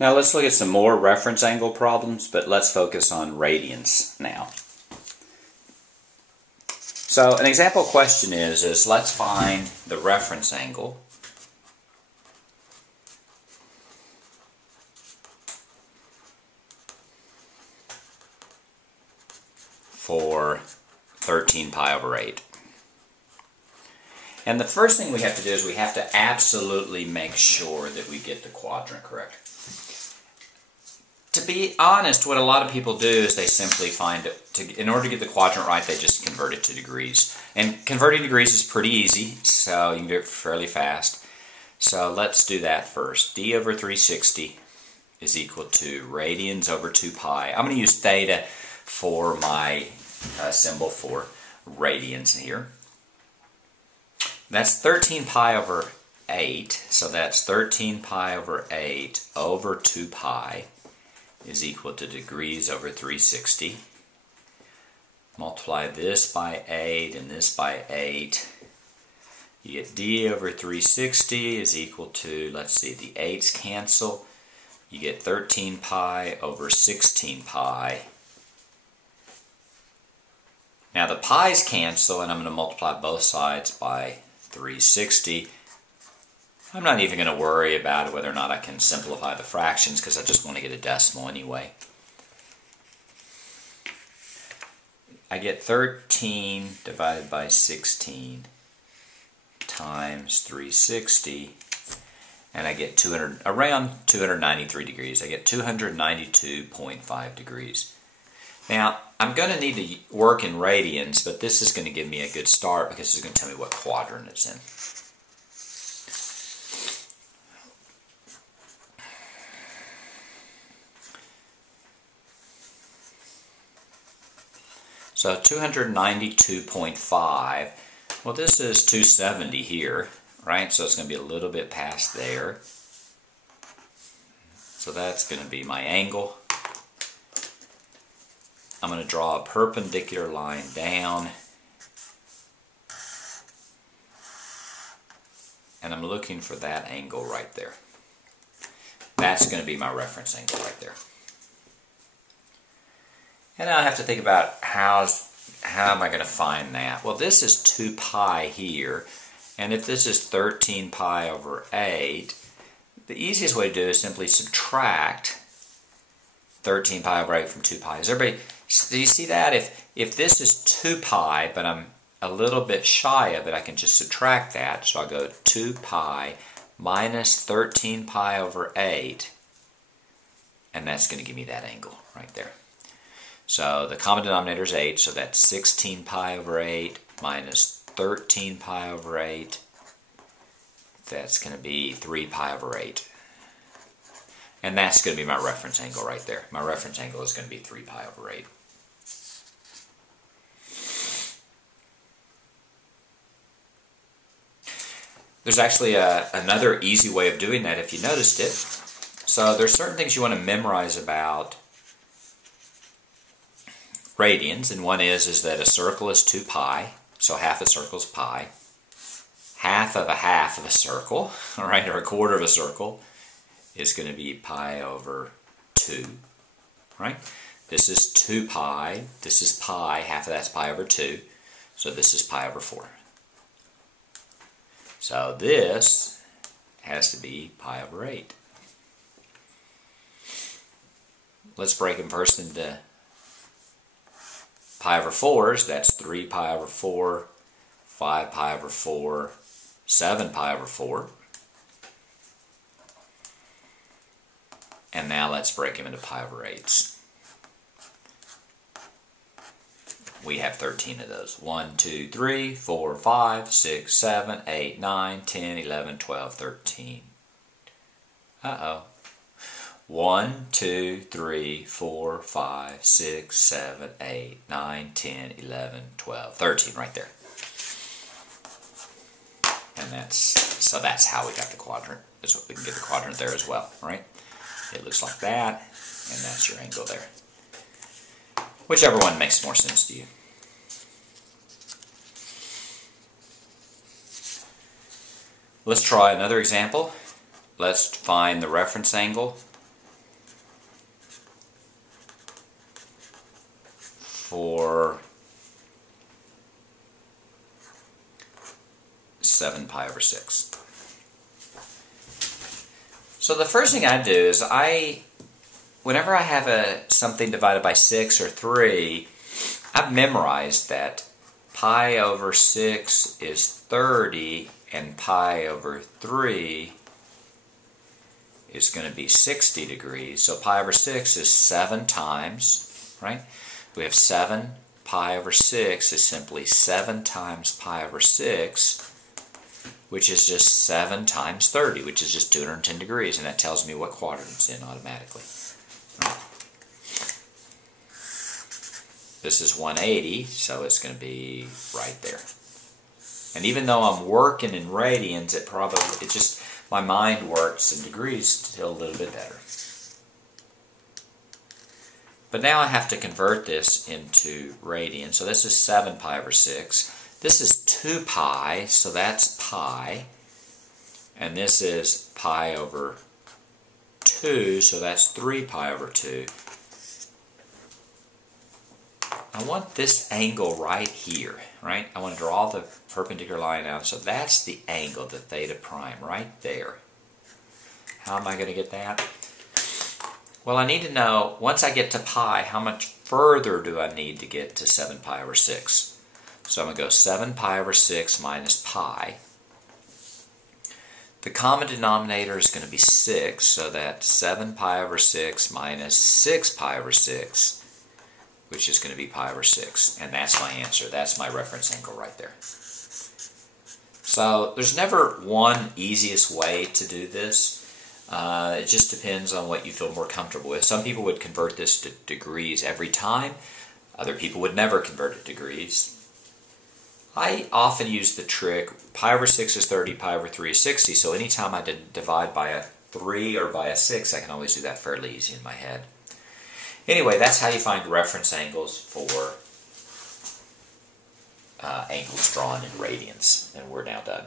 Now let's look at some more reference angle problems, but let's focus on radians now. So an example question is let's find the reference angle for 13 pi over 8. And the first thing we have to do is we have to absolutely make sure that we get the quadrant correct. To be honest, what a lot of people do is they simply find it, in order to get the quadrant right, they just convert it to degrees. And converting degrees is pretty easy, so you can do it fairly fast. So let's do that first. D over 360 is equal to radians over 2 pi. I'm going to use theta for my symbol for radians here. That's 13 pi over 8, so that's 13 pi over 8 over 2 pi is equal to degrees over 360. Multiply this by 8 and this by 8. You get d over 360 is equal to, let's see, the 8's cancel. You get 13 pi over 16 pi. Now the pi's cancel, and I'm going to multiply both sides by 360. I'm not even going to worry about whether or not I can simplify the fractions because I just want to get a decimal anyway. I get 13 divided by 16 times 360, and I get around 293 degrees. I get 292.5 degrees. Now, I'm going to need to work in radians, but this is going to give me a good start because it's going to tell me what quadrant it's in. So 292.5, well this is 270 here, right? So it's going to be a little bit past there. So that's going to be my angle. I'm going to draw a perpendicular line down. And I'm looking for that angle right there. That's going to be my reference angle right there. And now I have to think about how am I going to find that? Well, this is 2 pi here, and if this is 13 pi over 8, the easiest way to do is simply subtract 13 pi over 8 from 2 pi. Do you see that? If this is 2 pi, but I'm a little bit shy of it, I can just subtract that. So I'll go 2 pi minus 13 pi over 8, and that's going to give me that angle right there. So the common denominator is 8, so that's 16 pi over 8 minus 13 pi over 8. That's going to be 3 pi over 8. And that's going to be my reference angle right there. My reference angle is going to be 3 pi over 8. There's actually another easy way of doing that if you noticed it. So there's certain things you want to memorize about radians, and one is that a circle is 2 pi, so half a circle is pi. Half of a circle, all right, or a quarter of a circle is going to be pi over 2, right? This is 2 pi, this is pi, half of that's pi over 2, so this is pi over 4. So this has to be pi over 8. Let's break them first into pi over 4s. That's 3 pi over 4, 5 pi over 4, 7 pi over 4. And now let's break them into pi over 8s. We have 13 of those. 1, 2, 3, 4, 5, 6, 7, 8, 9, 10, 11, 12, 13. Uh-oh. 1, 2, 3, 4, 5, 6, 7, 8, 9, 10, 11, 12, 13 right there. And that's how we got the quadrant. That's what we can get the quadrant there as well, right? It looks like that, and that's your angle there. Whichever one makes more sense to you. Let's try another example. Let's find the reference angle for 7 pi over 6. So the first thing I do is whenever I have something divided by 6 or 3, I've memorized that pi over 6 is 30 and pi over 3 is going to be 60 degrees. So pi over 6 is 7 times, right? We have 7 pi over 6 is simply 7 times pi over 6, which is just 7 times 30, which is just 210 degrees, and that tells me what quadrant it's in automatically. Right. This is 180, so it's going to be right there. And even though I'm working in radians, my mind works in degrees still a little bit better. But now I have to convert this into radians. So this is 7 pi over 6. This is 2 pi, so that's pi. And this is pi over 2, so that's 3 pi over 2. I want this angle right here, right? I want to draw the perpendicular line out. So that's the angle, the theta prime, right there. How am I going to get that? Well, I need to know, once I get to pi, how much further do I need to get to 7 pi over 6? So I'm going to go 7 pi over 6 minus pi. The common denominator is going to be 6, so that's 7 pi over 6 minus 6 pi over 6, which is going to be pi over 6. And that's my answer. That's my reference angle right there. So there's never one easiest way to do this. It just depends on what you feel more comfortable with. Some people would convert this to degrees every time. Other people would never convert it to degrees. I often use the trick, pi over 6 is 30, pi over 3 is 60, so anytime I divide by a 3 or by a 6, I can always do that fairly easy in my head. Anyway, that's how you find reference angles for angles drawn in radians, and we're now done.